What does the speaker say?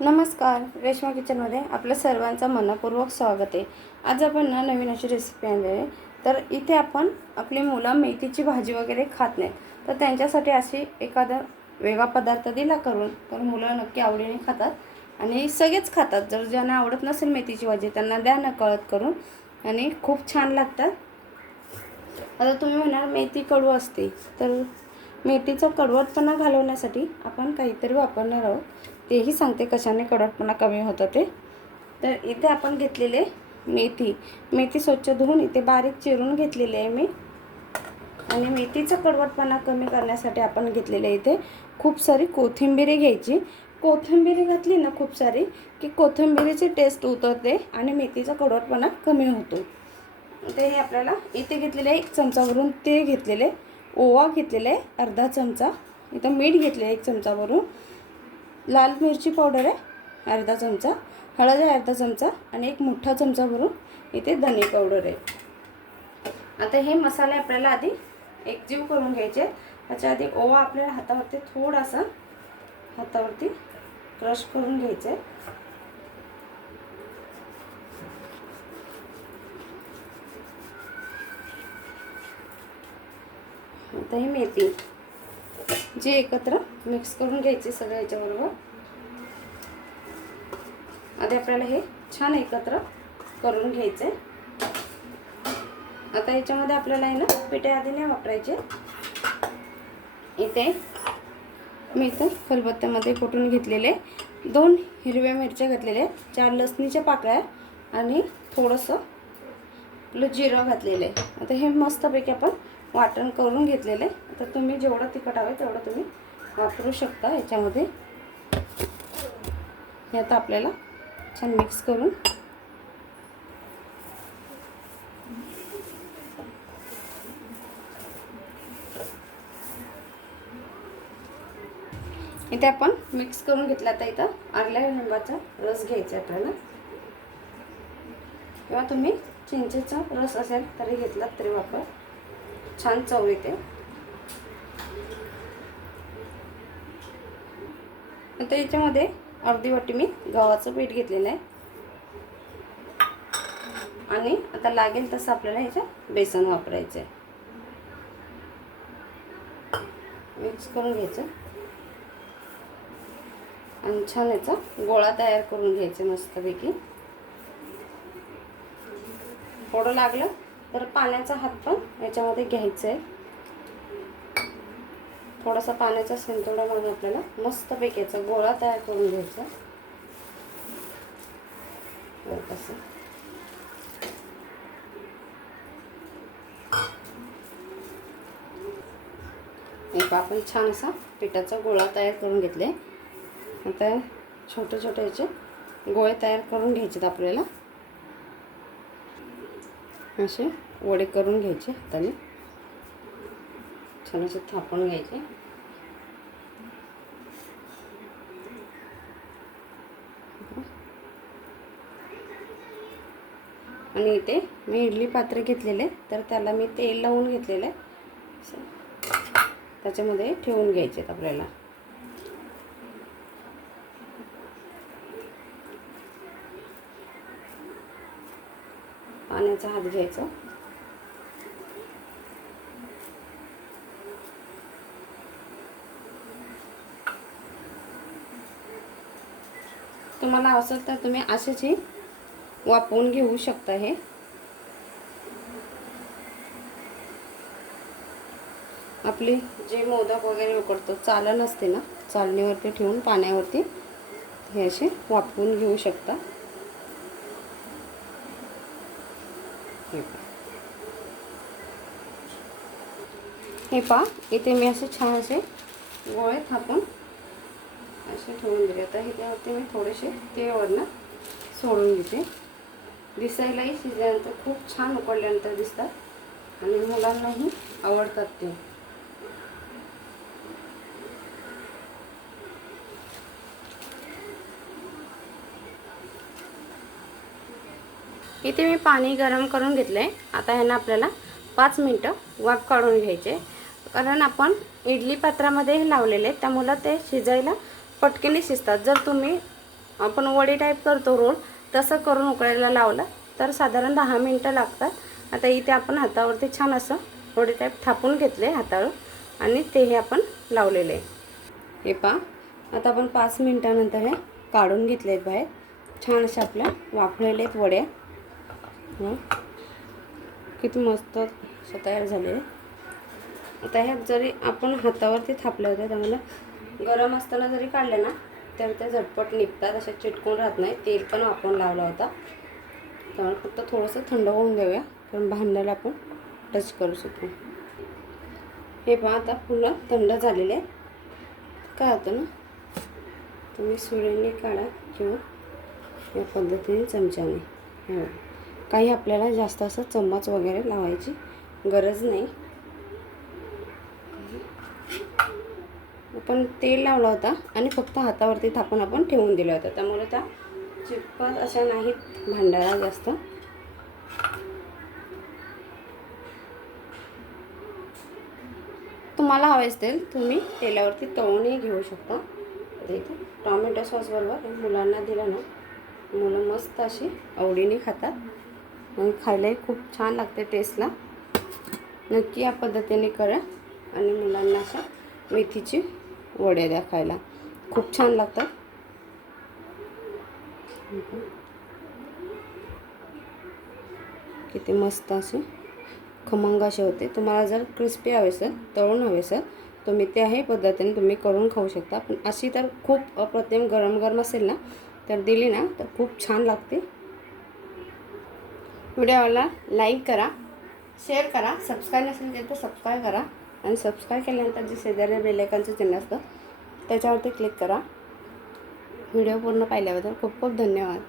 नमस्कार रेश्मा किचनमध्ये आपलं सर्वांचं मनपूर्वक स्वागत आहे. आज आपण ना नवीन अशी रेसिपी आणली आहे. तर इथे आपण आपली मुलं मेथीची भाजी वगैरे खात नाहीत. तर त्यांच्यासाठी अशी एखादा वेगळा पदार्थ दिला करून तर मुलं नक्की आवडीने खातात. आणि सगळेच खातात. जर ज्यांना आवडत नसेल मेथीची भाजी त्यांना द्या ना कळत करून. आणि खूप छान लागतात. आता तुम्ही म्हणाल मेथी कडू असते. तर मेथीचा कडवटपणा घालवण्यासाठी आपण काहीतरी वापरणार आहोत. तेही सांगते कशाने कडवटपणा कमी होतं ते. तर इथे आपण घेतलेले मेथी. मेथी स्वच्छ धुवून इथे बारीक चिरून घेतलेली आहे मी. आणि मेथीचा कडवटपणा कमी करण्यासाठी आपण घेतलेले इथे खूप सारी कोथिंबिरी घ्यायची. कोथिंबिरी घातली ना खूप सारी की कोथिंबिरीची टेस्ट उतरते आणि मेथीचा कडवटपणा कमी होतो. ते हे आपल्याला इथे घेतलेले आहे एक चमचावरून ते घेतलेले ओवा घेतलेला आहे अर्धा चमचा. इथं मीठ घेतले आहे एक चमचावरून. लाल मिरची पावडर आहे अर्धा चमचा हळद आहे अर्धा चमचा आणि एक मोठा चमचा भरून इथे धने पावडर आहे. आता हे मसाले आपल्याला आधी एकजीव करून घ्यायचे त्याच्या आधी ओवा आपल्याला हातावरती थोडासा हातावरती क्रश करून घ्यायचे आहे आता ही मेथी. जे एकत्र मिक्स करून घ्यायचे सगळं याच्याबरोबर. आधी आपल्याला हे छान एकत्र करून घ्यायचं आहे आता याच्यामध्ये आपल्याला आहे ना पिठे आधी नाही वापरायचे. इथे मी इथं खलबत्त्यामध्ये कुटून घेतलेले दोन हिरव्या मिरच्या घातलेल्या चार लसणीच्या पाकळ्या आणि थोडंसं आपलं जिरं घातलेलं आहे. आता हे मस्तपैकी आपण वाटण करून घेतलेलं. आहे आता तुम्ही जेवढं तिखट हवं तेवढं तुम्ही वापरू शकता याच्यामध्ये. हे आता आपल्याला छान मिक्स करून. इथे आपण मिक्स करून घेतला आता इथं. आरल्या लिंबाचा रस घ्यायचा आपल्याला. किंवा तुम्ही चिंचेचा रस असेल तरी घेतलात तरी वापर. छान चव येते. आता याच्यामध्ये अर्धी वाटी मी गव्हाचं पीठ घेतलेलं आहे. आणि आता लागेल तसं आपल्याला ह्याच्यात बेसन वापरायचं आहे. मिक्स करून घ्यायचं. आणि छान याचा गोळा तयार करून घ्यायचा मस्तपैकी. थोडं लागलं तर पाण्याचा हात पण याच्यामध्ये घ्यायचा आहे. थोडासा पाण्याचा शिंतोडा म्हणून आपल्याला मस्तपैकी याचा गोळा तयार करून घ्यायचा कसं एक आपण छान असा पिठाचा गोळा तयार करून घेतले. आता छोटे छोटे याचे गोळे तयार करून घ्यायचे आपल्याला. असे वडे करून घ्यायचे हाताने. छान असे थापून घ्यायचे. आणि इथे मी इडली पात्र घेतलेले तर त्याला मी तेल लावून घेतलेलं. आहे त्याच्यामध्ये ठेवून घ्यायचे आपल्याला. पाण्याचा हात घ्यायचा. तुम्हाला असेल तर तुम्ही असेच वापरून घेऊ शकता हे. आपली जे मोदक वगैरे उकडतो चालन असते ना चालणीवरती ठेवून पाण्यावरती हे असे वापरून घेऊ शकता. हे पहा इथे मी असे छान असे गोळे थापून असे ठेवून दिले. आता ह्याच्यावरती मी थोडेसे ते वरनं सोडून घेते. दिसायलाही शिजल्यानंतर खूप छान उकडल्यानंतर दिसतात आणि मुलांनाही आवडतात ते. इथे मी पाणी गरम करून घेतलं आहे आता ह्यांना आपल्याला पाच मिनटं वाफ काढून घ्यायचे. कारण आपण इडली पात्रामध्ये हे लावलेले त्यामुळं ते शिजायला पटकेने शिजतात. जर तुम्ही आपण वडी टाईप करतो रोल तसं करून उकळायला लावलं तर साधारण दहा मिनटं लागतात. आता इथे आपण हातावरती छान असं वडी टाईप थापून घेतले हातावर आणि ते हे आपण लावलेले आहे. हे पहा आता आपण पाच मिनटानंतर हे काढून घेतले आहेत बाहेर. छान अशा आपल्या वाफळलेले आहेत वड्या. किती मस्त अशा तयार झाले आता ह्यात जरी आपण हातावरती थापल्या होत्या त्यामुळे गरम असताना जरी काढले ना तर त्या झटपट निघतात अशा चिटकून राहत नाही तेल पण वापरून लावला होता. त्यामुळे फक्त थोडंसं थंड होऊन देऊया कारण भांड्याला आपण टच करू शकतो. हे पहा आता पूर्ण थंड झालेले आहे. काय होतं ना तुम्ही सुरेने काढा किंवा या पद्धतीने चमच्याने. काही आपल्याला जास्त असं चम्मच वगैरे लावायची गरज नाही. आपण तेल लावला होता आणि फक्त हातावरती थापून आपण ठेवून दिला होता. त्यामुळे त्या चिपकत अशा नाहीत भांडारा जास्त. तुम्हाला हवे असतील तुम्ही तेलावरती तळूनही घेऊ शकता. इथे टॉमॅटो सॉसबरोबर मुलांना दिलं ना मुलं मस्त अशी आवडीने खातात. आणि खायलाही खूप छान लागते टेस्टला नक्की या पद्धतीने करा. आणि मुलांना अशा मेथीची वड्या द्या खायला. खूप छान लागतात. किती मस्त असे. खमंग असे होते. तुम्हाला जर क्रिस्पी हवे असेल तळून हवे असेल तुम्ही त्याही पद्धतीने तुम्ही करून खाऊ शकता. पण अशी तर खूप अप्रतिम गरम गरम असेल ना तर दिली ना तर खूप छान लागते. व्हिडिओला लाईक करा शेअर करा सबस्क्राईब नसेल तर सबस्क्राईब करा. आणि सबस्क्राईब केल्यानंतर जे शेजारी बेलेकांचं चिन्ह असतं त्याच्यावरती क्लिक करा. व्हिडिओ पूर्ण पाहिल्याबद्दल खूप खूप धन्यवाद.